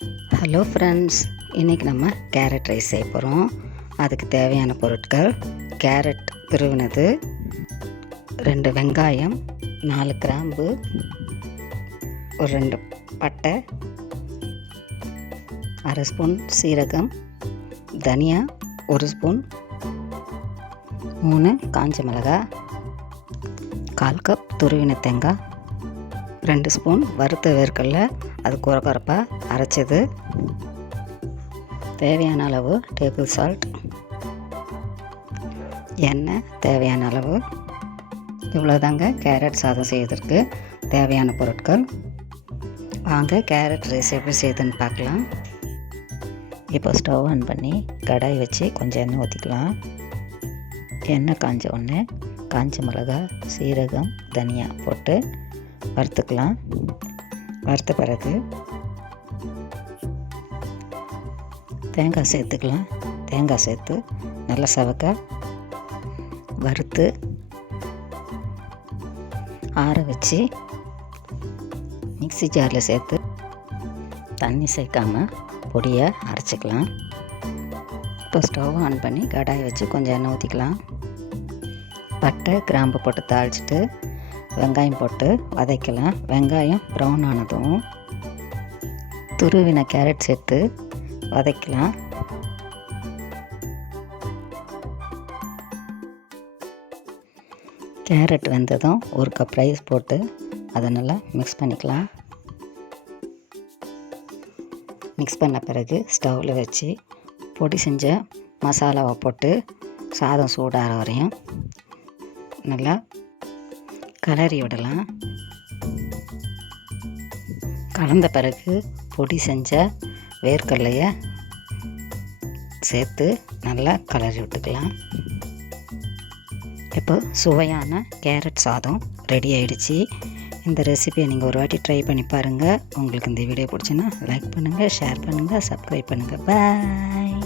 Hello friends, இன்றைக்கி நம்ம carrot rice செய்ய போகிறோம். அதுக்கு தேவையான பொருட்கள்: கேரட் துருவினது, 2 வெங்காயம், 4 கிராம்பு, ஒரு 2 பட்டை, அரை ஸ்பூன் சீரகம், தனியா 1 ஸ்பூன், 3 காஞ்ச மிளகாய், 1/4 கப் துருவின தேங்காய், 2 ஸ்பூன் வறுத்த வேர்க்கடலை, அது குறப்பாக அரைச்சது, தேவையான அளவு டேபிள் சால்ட், எண்ணெய் தேவையான அளவு. இவ்வளோதாங்க கேரட் சாதம் செய்வதற்கு தேவையான பொருட்கள். வாங்க கேரட் ரைஸ் எப்படி செய்யுதுன்னு பார்க்கலாம். இப்போ ஸ்டவ் ஆன் பண்ணி கடாய் வச்சு கொஞ்சம் எண்ணெய் ஊற்றிக்கலாம். எண்ணெய் காஞ்ச உடனே காஞ்ச மிளகாய், சீரகம், தனியா போட்டு வறுத்துக்கலாம். வறுத்த பிறகு தேங்காய் சேர்த்துக்கலாம். தேங்காய் சேர்த்து நல்லா சவக்க வறுத்து ஆற வச்சு மிக்ஸி ஜாரில் சேர்த்து தண்ணி சேர்க்காமல் பொடியை அரைச்சிக்கலாம். இப்போ ஸ்டவ் ஆன் பண்ணி கடாய் வச்சு கொஞ்சம் எண்ணெய் ஊற்றிக்கலாம். பட்டை கிராம்பு போட்டு தாளிச்சிட்டு வெங்காயம் போட்டு வதக்கலாம். வெங்காயம் ப்ரௌன் ஆனதும் துருவின கேரட் சேர்த்து வதக்கலாம். கேரட் வெந்ததும் 1 கப் ரைஸ் போட்டு அதை நல்லா மிக்ஸ் பண்ணிக்கலாம். மிக்ஸ் பண்ண பிறகு ஸ்டவ்வில் வச்சு பொடி செஞ்ச மசாலாவை போட்டு சாதம் சூடாகிற வரையும் நல்லா கிளறி விடலாம். கலந்த பிறகு பொடி செஞ்ச வேர்க்கடலையை சேர்த்து நல்லா கிளறி விட்டுக்கலாம். இப்போ சுவையான கேரட் சாதம் ரெடி ஆகிடுச்சு. இந்த ரெசிபியை நீங்கள் ஒரு வாட்டி ட்ரை பண்ணி பாருங்கள். உங்களுக்கு இந்த வீடியோ பிடிச்சுன்னா லைக் பண்ணுங்கள், ஷேர் பண்ணுங்கள், சப்ஸ்கிரைப் பண்ணுங்கள். பாய்.